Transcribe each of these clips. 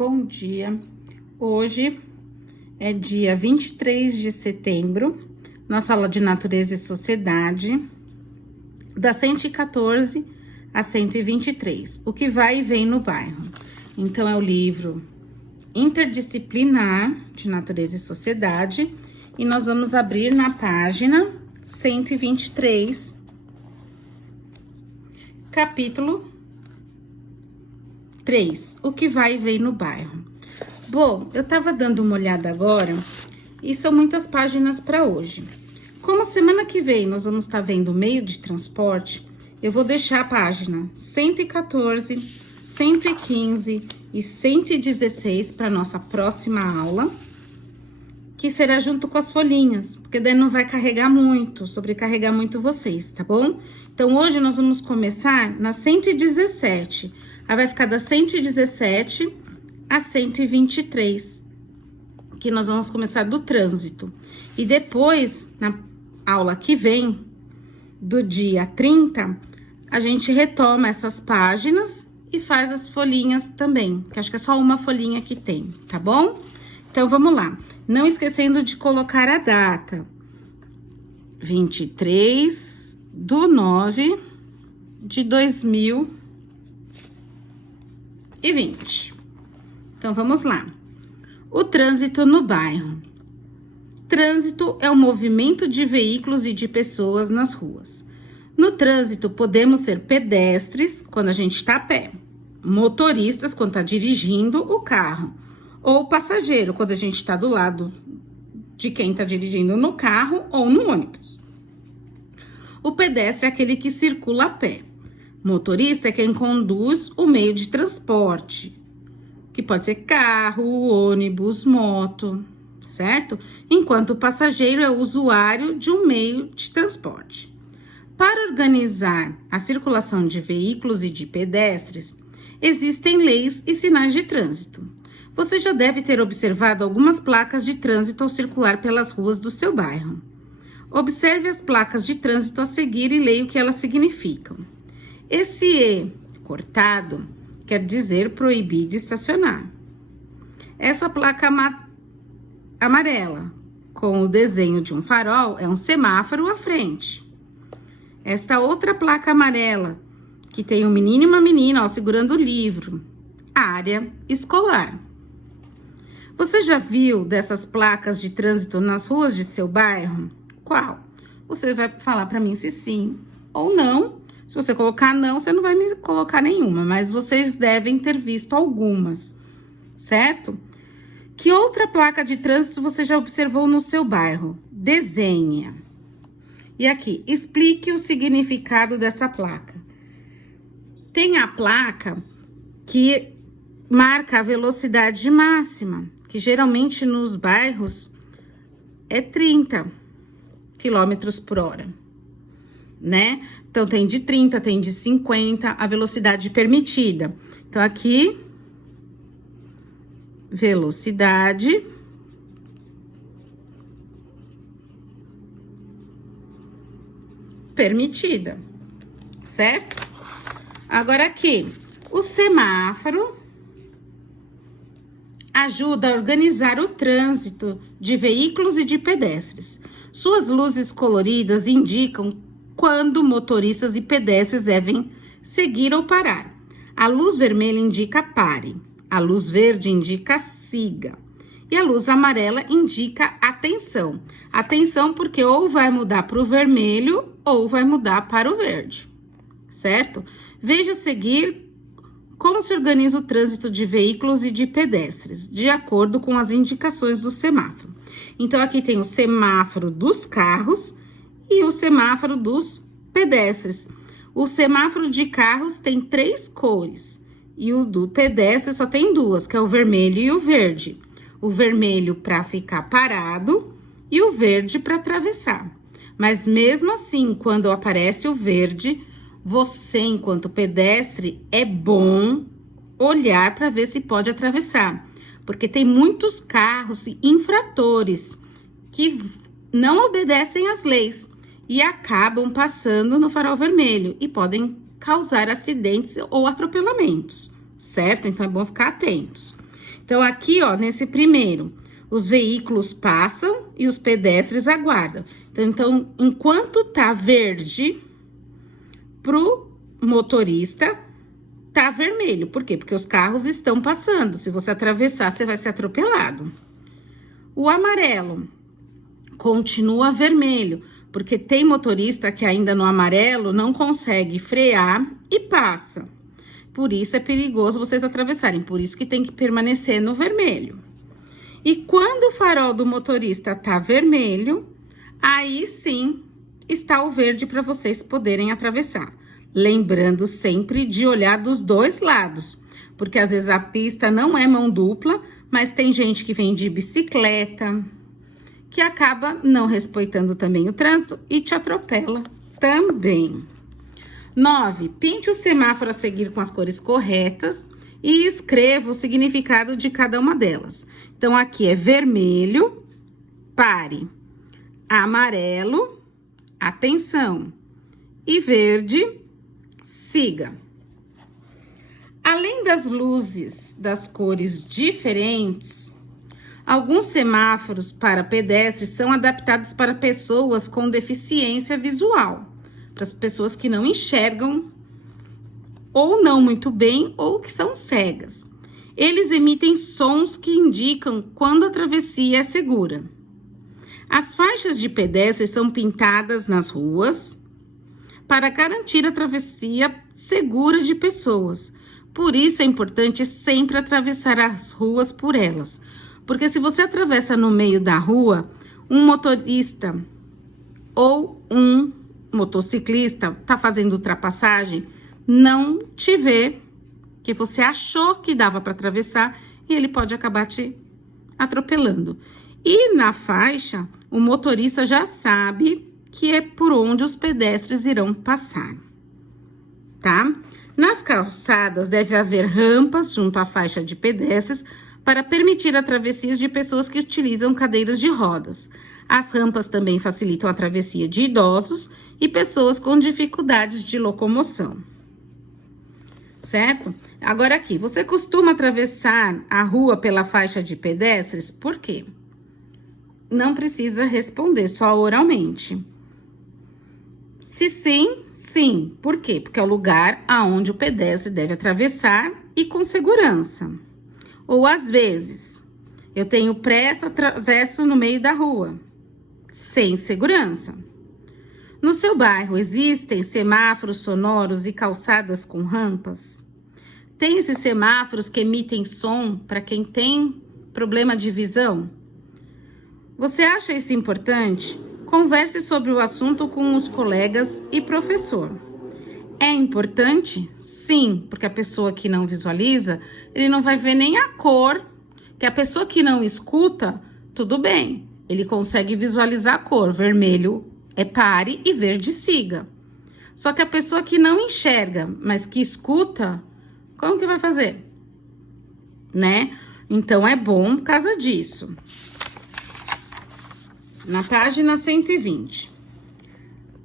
bom dia. Hoje é dia 23 de setembro, nossa aula de Natureza e Sociedade, da 114 a 123, o que vai e vem no bairro. Então, é o livro interdisciplinar de Natureza e Sociedade, e nós vamos abrir na página 123, capítulo 3, o que vai e vem no bairro. Bom, eu tava dando uma olhada agora e são muitas páginas para hoje. Como semana que vem nós vamos estar vendo o meio de transporte, eu vou deixar a página 114, 115 e 116 para nossa próxima aula, que será junto com as folhinhas, porque daí não vai carregar muito, sobrecarregar muito vocês, tá bom? Então, hoje nós vamos começar na 117, aí vai ficar da 117 a 123, que nós vamos começar do trânsito. E depois, na aula que vem, do dia 30, a gente retoma essas páginas e faz as folhinhas também, que acho que é só uma folhinha que tem, tá bom? Então, vamos lá. Não esquecendo de colocar a data, 23/9/2020. Então, vamos lá. O trânsito no bairro. Trânsito é o movimento de veículos e de pessoas nas ruas. No trânsito, podemos ser pedestres, quando a gente está a pé, motoristas, quando está dirigindo o carro, ou passageiro, quando a gente está do lado de quem está dirigindo no carro ou no ônibus. O pedestre é aquele que circula a pé. Motorista é quem conduz o meio de transporte, que pode ser carro, ônibus, moto, certo? Enquanto o passageiro é o usuário de um meio de transporte. Para organizar a circulação de veículos e de pedestres, existem leis e sinais de trânsito. Você já deve ter observado algumas placas de trânsito ao circular pelas ruas do seu bairro. Observe as placas de trânsito a seguir e leia o que elas significam. Esse E cortado quer dizer proibido estacionar. Essa placa amarela, com o desenho de um farol, é um semáforo à frente. Esta outra placa amarela, que tem um menino e uma menina, segurando o livro, área escolar. Você já viu dessas placas de trânsito nas ruas de seu bairro? Qual? Você vai falar para mim se sim ou não. Se você colocar não, você não vai me colocar nenhuma, mas vocês devem ter visto algumas, certo? Que outra placa de trânsito você já observou no seu bairro? Desenha. E aqui, explique o significado dessa placa. Tem a placa que marca a velocidade máxima, que geralmente nos bairros é 30 km/h, né? Então, tem de 30, tem de 50, a velocidade permitida. Então, aqui, velocidade permitida, certo? Agora, aqui, o semáforo ajuda a organizar o trânsito de veículos e de pedestres. Suas luzes coloridas indicam quando motoristas e pedestres devem seguir ou parar. A luz vermelha indica pare, a luz verde indica siga e a luz amarela indica atenção. Atenção porque ou vai mudar para o vermelho ou vai mudar para o verde, certo? Veja a seguir como se organiza o trânsito de veículos e de pedestres, de acordo com as indicações do semáforo. Então, aqui tem o semáforo dos carros e o semáforo dos pedestres. O semáforo de carros tem 3 cores e o do pedestre só tem 2, que é o vermelho e o verde. O vermelho para ficar parado e o verde para atravessar. Mas mesmo assim, quando aparece o verde, você, enquanto pedestre, é bom olhar para ver se pode atravessar, porque tem muitos carros infratores que não obedecem às leis e acabam passando no farol vermelho e podem causar acidentes ou atropelamentos, certo? Então, é bom ficar atentos. Então, aqui, ó, nesse primeiro, os veículos passam e os pedestres aguardam. Então, enquanto tá verde, pro motorista, tá vermelho. Por quê? Porque os carros estão passando. Se você atravessar, você vai ser atropelado. O amarelo continua vermelho, porque tem motorista que ainda no amarelo não consegue frear e passa. Por isso é perigoso vocês atravessarem, por isso que tem que permanecer no vermelho. E quando o farol do motorista tá vermelho, aí sim está o verde para vocês poderem atravessar. Lembrando sempre de olhar dos dois lados, porque às vezes a pista não é mão dupla, mas tem gente que vem de bicicleta, que acaba não respeitando também o trânsito e te atropela também. 9. Pinte o semáforo a seguir com as cores corretas e escreva o significado de cada uma delas. Então, aqui é vermelho, pare. Amarelo, atenção. E verde, siga. Além das luzes das cores diferentes, alguns semáforos para pedestres são adaptados para pessoas com deficiência visual, para as pessoas que não enxergam ou não muito bem ou que são cegas. Eles emitem sons que indicam quando a travessia é segura. As faixas de pedestres são pintadas nas ruas para garantir a travessia segura de pessoas. Por isso é importante sempre atravessar as ruas por elas. Porque se você atravessa no meio da rua, um motorista ou um motociclista tá fazendo ultrapassagem, não te vê, que você achou que dava para atravessar e ele pode acabar te atropelando. E na faixa, o motorista já sabe que é por onde os pedestres irão passar, tá? Nas calçadas deve haver rampas junto à faixa de pedestres para permitir a travessia de pessoas que utilizam cadeiras de rodas. As rampas também facilitam a travessia de idosos e pessoas com dificuldades de locomoção. Certo? Agora aqui, você costuma atravessar a rua pela faixa de pedestres? Por quê? Não precisa responder, só oralmente. Se sim, sim. Por quê? Porque é o lugar aonde o pedestre deve atravessar e com segurança. Ou às vezes, eu tenho pressa, atravesso no meio da rua, sem segurança. No seu bairro existem semáforos sonoros e calçadas com rampas? Tem esses semáforos que emitem som para quem tem problema de visão? Você acha isso importante? Converse sobre o assunto com os colegas e professor. É importante? Sim, porque a pessoa que não visualiza, ele não vai ver nem a cor. Que a pessoa que não escuta, tudo bem, ele consegue visualizar a cor. Vermelho é pare e verde siga. Só que a pessoa que não enxerga, mas que escuta, como que vai fazer? Né? Então, é bom por causa disso. Na página 120.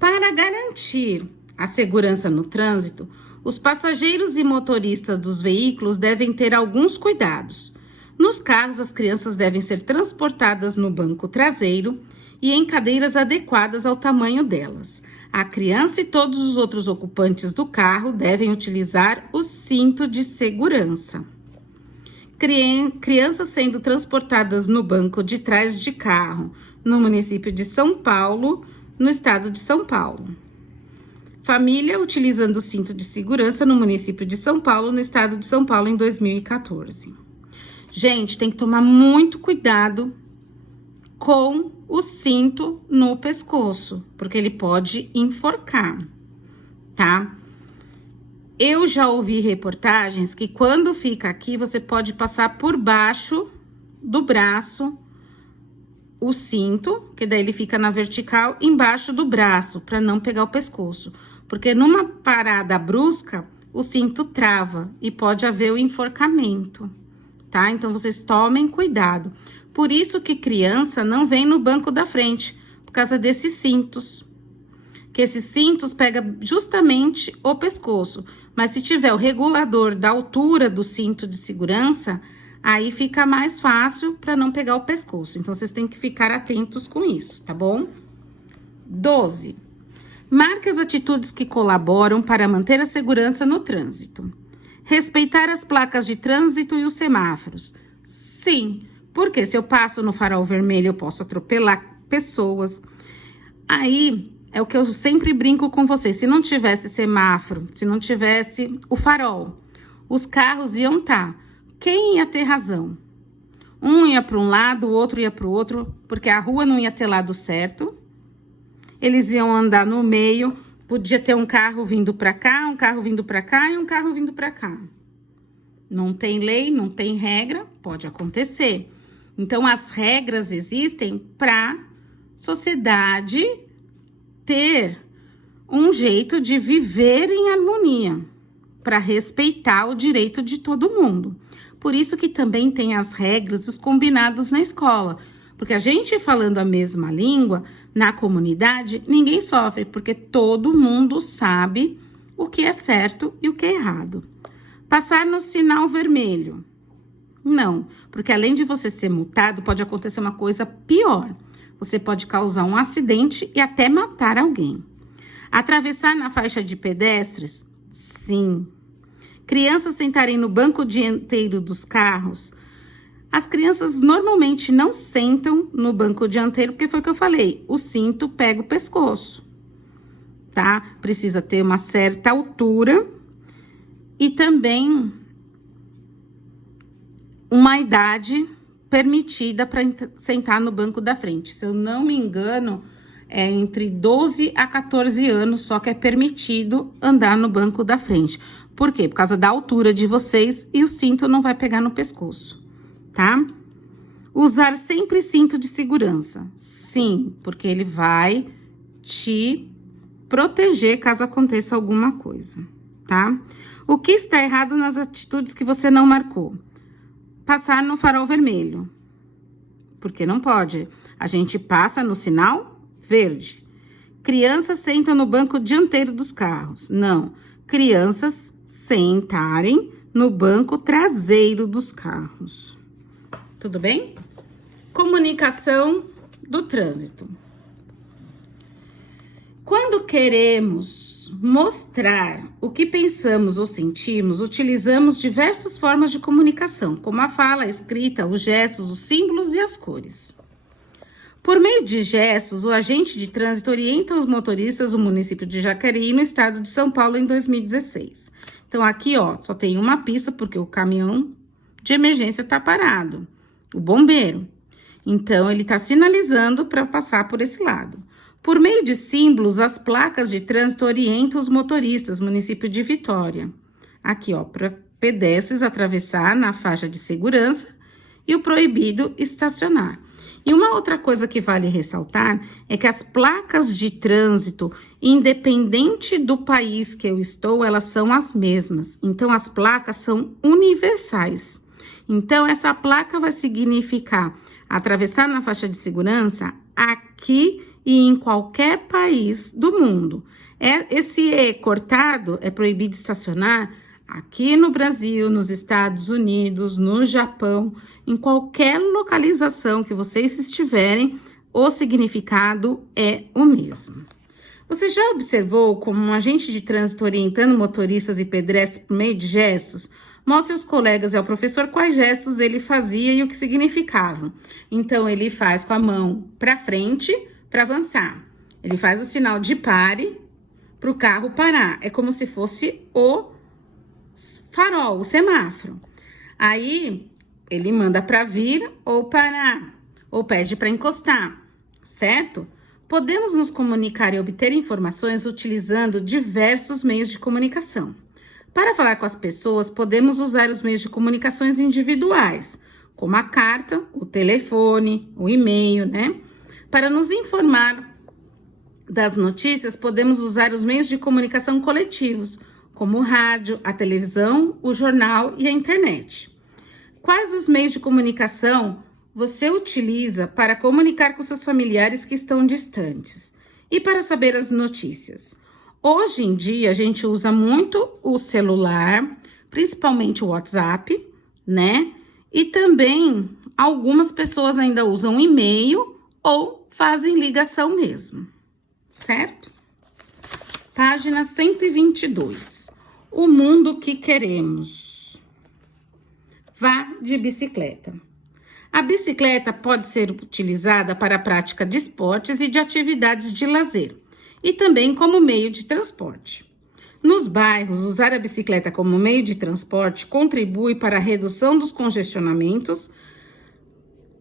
Para garantir a segurança no trânsito, os passageiros e motoristas dos veículos devem ter alguns cuidados. Nos carros, as crianças devem ser transportadas no banco traseiro e em cadeiras adequadas ao tamanho delas. A criança e todos os outros ocupantes do carro devem utilizar o cinto de segurança. Crianças sendo transportadas no banco de trás de carro, no município de São Paulo, no estado de São Paulo. Família utilizando o cinto de segurança no município de São Paulo, no estado de São Paulo, em 2014. Gente, tem que tomar muito cuidado com o cinto no pescoço, porque ele pode enforcar, tá? Eu já ouvi reportagens que quando fica aqui, você pode passar por baixo do braço o cinto, que daí ele fica na vertical, embaixo do braço, para não pegar o pescoço. Porque numa parada brusca, o cinto trava e pode haver o enforcamento, tá? Então, vocês tomem cuidado. Por isso que criança não vem no banco da frente, por causa desses cintos. Que esses cintos pegam justamente o pescoço. Mas se tiver o regulador da altura do cinto de segurança, Aí fica mais fácil para não pegar o pescoço. Então, vocês têm que ficar atentos com isso, tá bom? 12. Marque as atitudes que colaboram para manter a segurança no trânsito. Respeitar as placas de trânsito e os semáforos. Sim, porque se eu passo no farol vermelho, eu posso atropelar pessoas. Aí, é o que eu sempre brinco com vocês. Se não tivesse semáforo, se não tivesse o farol, os carros iam estar. Quem ia ter razão? Um ia para um lado, o outro ia para o outro, porque a rua não ia ter lado certo. Eles iam andar no meio, podia ter um carro vindo para cá, um carro vindo para cá e um carro vindo para cá. Não tem lei, não tem regra, pode acontecer. Então, as regras existem para sociedade ter um jeito de viver em harmonia, para respeitar o direito de todo mundo. Por isso que também tem as regras, os combinados na escola. Porque a gente falando a mesma língua, na comunidade, ninguém sofre, porque todo mundo sabe o que é certo e o que é errado. Passar no sinal vermelho. Não, porque além de você ser multado, pode acontecer uma coisa pior. Você pode causar um acidente e até matar alguém. Atravessar na faixa de pedestres? Sim. Crianças sentarem no banco dianteiro dos carros. As crianças normalmente não sentam no banco dianteiro, porque foi o que eu falei, o cinto pega o pescoço, tá? Precisa ter uma certa altura e também uma idade permitida para sentar no banco da frente. Se eu não me engano, é entre 12 a 14 anos só que é permitido andar no banco da frente. Por quê? Por causa da altura de vocês e o cinto não vai pegar no pescoço, tá? Usar sempre cinto de segurança. Sim, porque ele vai te proteger caso aconteça alguma coisa, tá? O que está errado nas atitudes que você não marcou? Passar no farol vermelho. Porque não pode. A gente passa no sinal verde. Crianças sentam no banco dianteiro dos carros. Não. Crianças sentarem no banco traseiro dos carros. Tudo bem? Comunicação do trânsito. Quando queremos mostrar o que pensamos ou sentimos, utilizamos diversas formas de comunicação, como a fala, a escrita, os gestos, os símbolos e as cores. Por meio de gestos, o agente de trânsito orienta os motoristas do município de Jacareí, no estado de São Paulo, em 2016. Então, aqui, ó, só tem uma pista, porque o caminhão de emergência tá parado, o bombeiro. Então, ele tá sinalizando para passar por esse lado. Por meio de símbolos, as placas de trânsito orientam os motoristas, município de Vitória. Aqui, ó, para pedestres atravessar na faixa de segurança e o proibido estacionar. E uma outra coisa que vale ressaltar é que as placas de trânsito, independente do país que eu estou, elas são as mesmas. Então, as placas são universais. Então, essa placa vai significar atravessar na faixa de segurança aqui e em qualquer país do mundo. Esse E cortado é proibido estacionar aqui no Brasil, nos Estados Unidos, no Japão, em qualquer localização que vocês estiverem, o significado é o mesmo. Você já observou como um agente de trânsito orientando motoristas e pedestres por meio de gestos? Mostre aos colegas e ao professor quais gestos ele fazia e o que significavam. Então, ele faz com a mão para frente para avançar. Ele faz o sinal de pare para o carro parar. É como se fosse o farol, o semáforo. Aí, ele manda para vir ou parar, ou pede para encostar, certo? Podemos nos comunicar e obter informações utilizando diversos meios de comunicação. Para falar com as pessoas, podemos usar os meios de comunicações individuais, como a carta, o telefone, o e-mail, né? Para nos informar das notícias, podemos usar os meios de comunicação coletivos, como o rádio, a televisão, o jornal e a internet. Quais os meios de comunicação você utiliza para comunicar com seus familiares que estão distantes e para saber as notícias? Hoje em dia, a gente usa muito o celular, principalmente o WhatsApp, né? E também algumas pessoas ainda usam e-mail ou fazem ligação mesmo, certo? Página 122. O mundo que queremos. Vá de bicicleta. A bicicleta pode ser utilizada para a prática de esportes e de atividades de lazer, e também como meio de transporte. Nos bairros, usar a bicicleta como meio de transporte contribui para a redução dos congestionamentos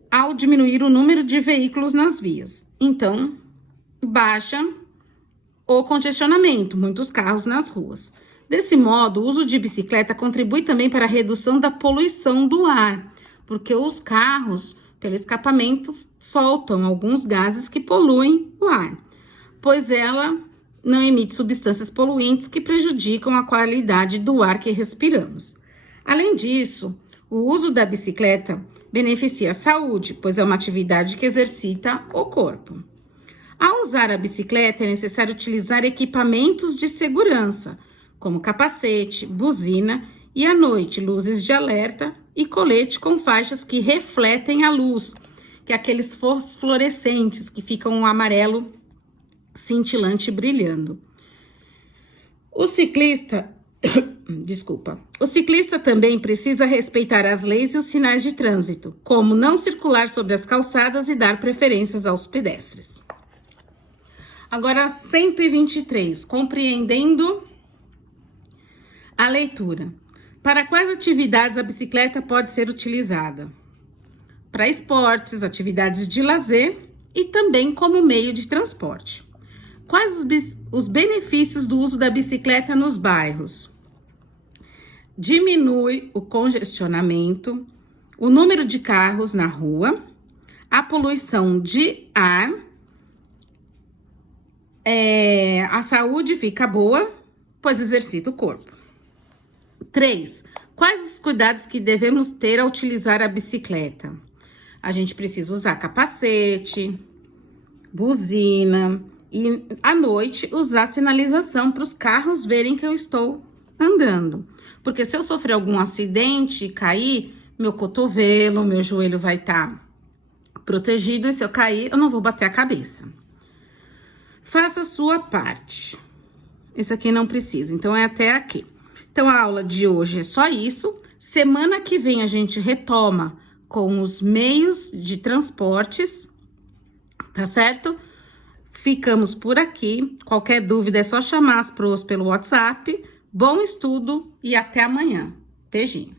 ao diminuir o número de veículos nas vias. Então, baixa o congestionamento, muitos carros nas ruas. Desse modo, o uso de bicicleta contribui também para a redução da poluição do ar, porque os carros, pelo escapamento, soltam alguns gases que poluem o ar, pois ela não emite substâncias poluentes que prejudicam a qualidade do ar que respiramos. Além disso, o uso da bicicleta beneficia a saúde, pois é uma atividade que exercita o corpo. Ao usar a bicicleta, é necessário utilizar equipamentos de segurança, como capacete, buzina e, à noite, luzes de alerta e colete com faixas que refletem a luz, que é aqueles fluorescentes que ficam um amarelo cintilante brilhando. O ciclista também precisa respeitar as leis e os sinais de trânsito, como não circular sobre as calçadas e dar preferências aos pedestres. Agora, 123, compreendendo a leitura. Para quais atividades a bicicleta pode ser utilizada? Para esportes, atividades de lazer e também como meio de transporte. Quais os benefícios do uso da bicicleta nos bairros? Diminui o congestionamento, o número de carros na rua, a poluição de ar, a saúde fica boa, pois exercita o corpo. 3. Quais os cuidados que devemos ter ao utilizar a bicicleta? A gente precisa usar capacete, buzina e, à noite, usar sinalização para os carros verem que eu estou andando. Porque se eu sofrer algum acidente e cair, meu cotovelo, meu joelho vai estar protegido e se eu cair, eu não vou bater a cabeça. Faça a sua parte. Isso aqui não precisa, então é até aqui. Então, a aula de hoje é só isso. Semana que vem a gente retoma com os meios de transportes, tá certo? Ficamos por aqui. Qualquer dúvida é só chamar as pros pelo WhatsApp. Bom estudo e até amanhã. Beijinho.